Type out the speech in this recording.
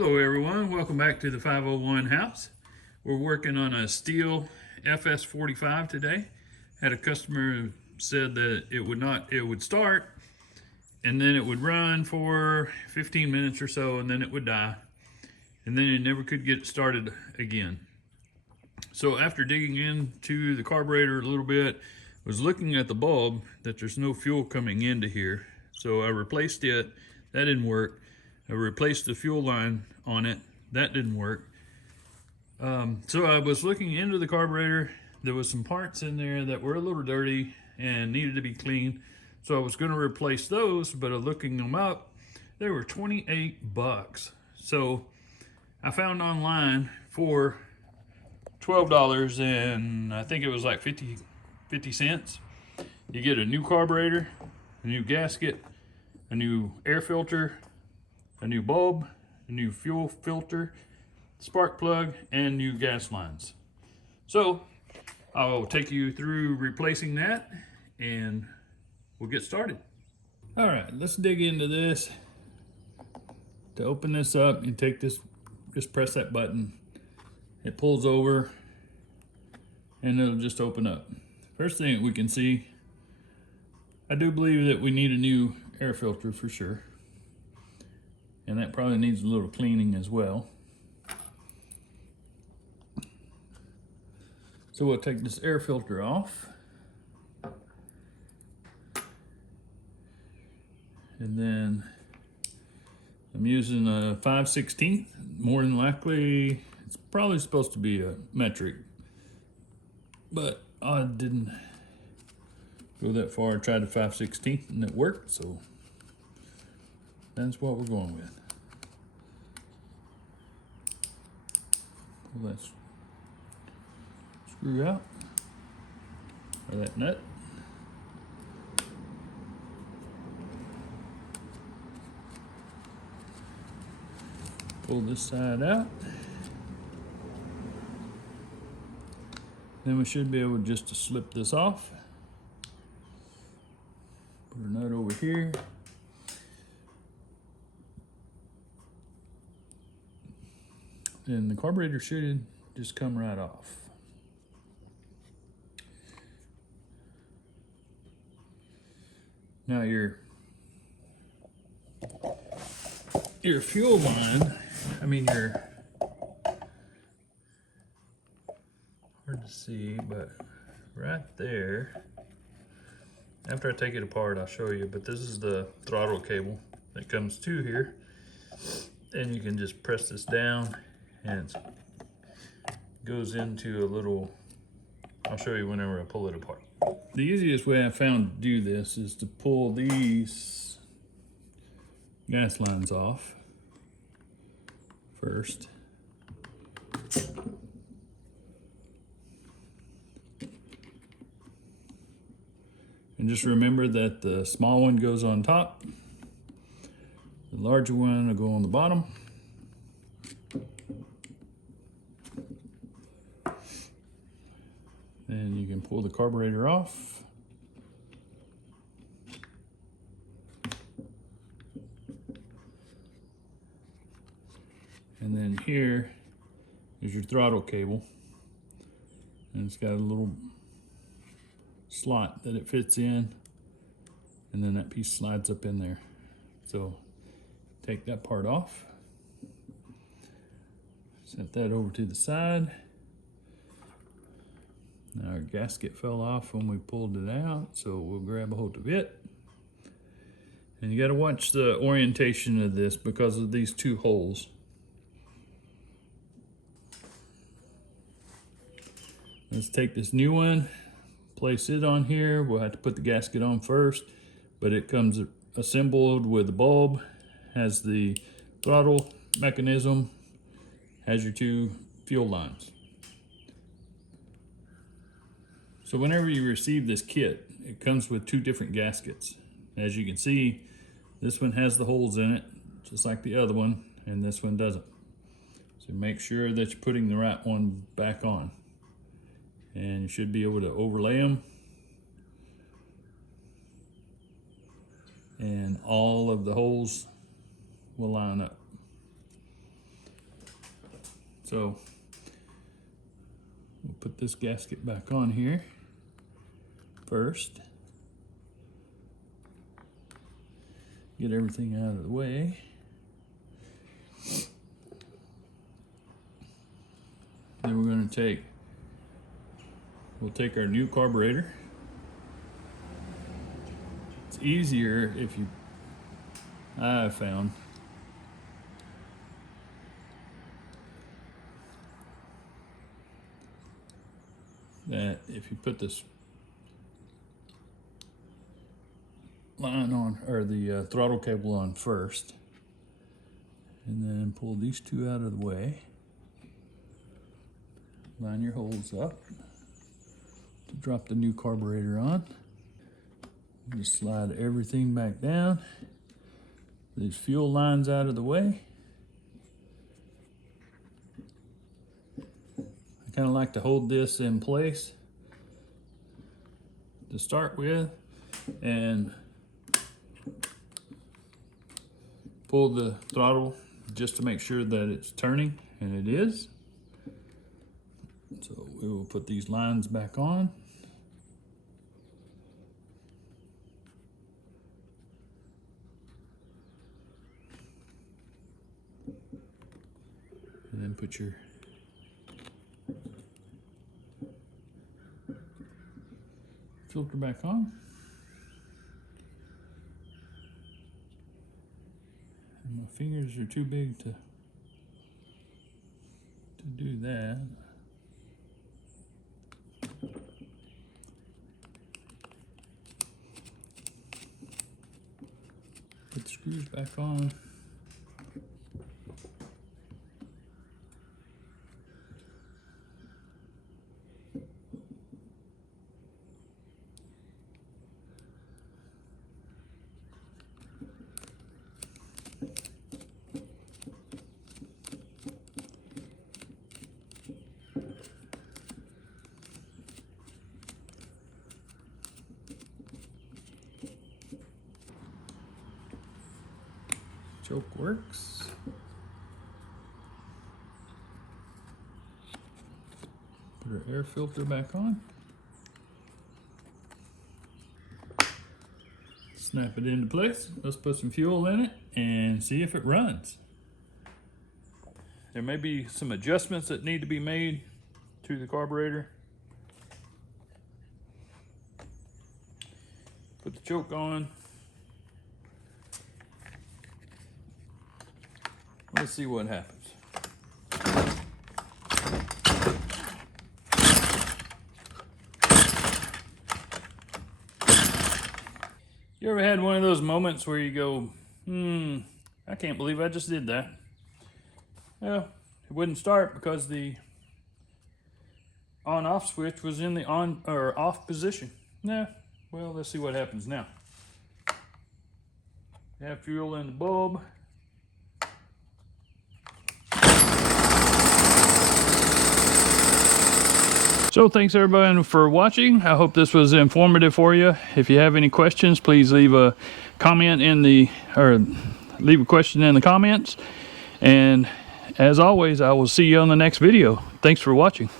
Hello everyone, welcome back to the 501 house. We're working on a Stihl FS45 today. Had a customer who said that it would start and then it would run for 15 minutes or so and then it would die. And then it never could get started again. So after digging into the carburetor a little bit, was looking at the bulb that there's no fuel coming into here. So I replaced it, that didn't work. I replaced the fuel line on it, that didn't work. So I was looking into the carburetor. There was some parts in there that were a little dirty and needed to be cleaned. So I was going to replace those, but looking them up, they were 28 bucks. So I found online for $12 and I think it was like 50 cents. You get a new carburetor, a new gasket, a new air filter, a new bulb, a new fuel filter, spark plug, and new gas lines. So I'll take you through replacing that and we'll get started. All right, let's dig into this. To open this up, you take this, just press that button. It pulls over and it'll just open up. First thing we can see, I do believe that we need a new air filter for sure. And that probably needs a little cleaning as well. So we'll take this air filter off. And then I'm using a 5/16. More than likely, it's probably supposed to be a metric. But I didn't go that far. I tried the 5/16 and it worked, so that's what we're going with. Pull that screw out, or that nut. Pull this side out. Then we should be able just to slip this off. Put a nut over here. And the carburetor should just come right off. Now your fuel line, hard to see, but right there, after I take it apart, I'll show you, but this is the throttle cable that comes to here. And you can just press this down and it goes into a little, I'll show you whenever I pull it apart. The easiest way I found to do this is to pull these gas lines off first. And just remember that the small one goes on top, the larger one will go on the bottom. And you can pull the carburetor off. And then here is your throttle cable. And it's got a little slot that it fits in. And then that piece slides up in there. So take that part off. Set that over to the side. Now our gasket fell off when we pulled it out, so we'll grab a hold of it. And you got to watch the orientation of this because of these two holes. Let's take this new one, place it on here. We'll have to put the gasket on first, but it comes assembled with the bulb, has the throttle mechanism, has your two fuel lines. So whenever you receive this kit, it comes with two different gaskets. As you can see, this one has the holes in it, just like the other one, and this one doesn't. So make sure that you're putting the right one back on. And you should be able to overlay them. And all of the holes will line up. So we'll put this gasket back on here first. Get everything out of the way. Then we're going to we'll take our new carburetor. It's easier if I've found, that if you put this line on, or the throttle cable on first, and then pull these two out of the way, line your holes up to drop the new carburetor on. Just slide everything back down. These fuel lines out of the way. I kind of like to hold this in place to start with and pull the throttle just to make sure that it's turning, and it is. So we will put these lines back on. And then put your filter back on. And my fingers are too big to do that. Put the screws back on. Choke works. Put our air filter back on. Snap it into place. Let's put some fuel in it and see if it runs. There may be some adjustments that need to be made to the carburetor. Put the choke on. Let's see what happens. You ever had one of those moments where you go, I can't believe I just did that? Well, it wouldn't start because the on-off switch was in the on or off position. Nah, well, let's see what happens now. Have fuel in the bulb. So thanks everybody for watching. I hope this was informative for you. If you have any questions, please leave a comment leave a question in the comments. And as always, I will see you on the next video. Thanks for watching.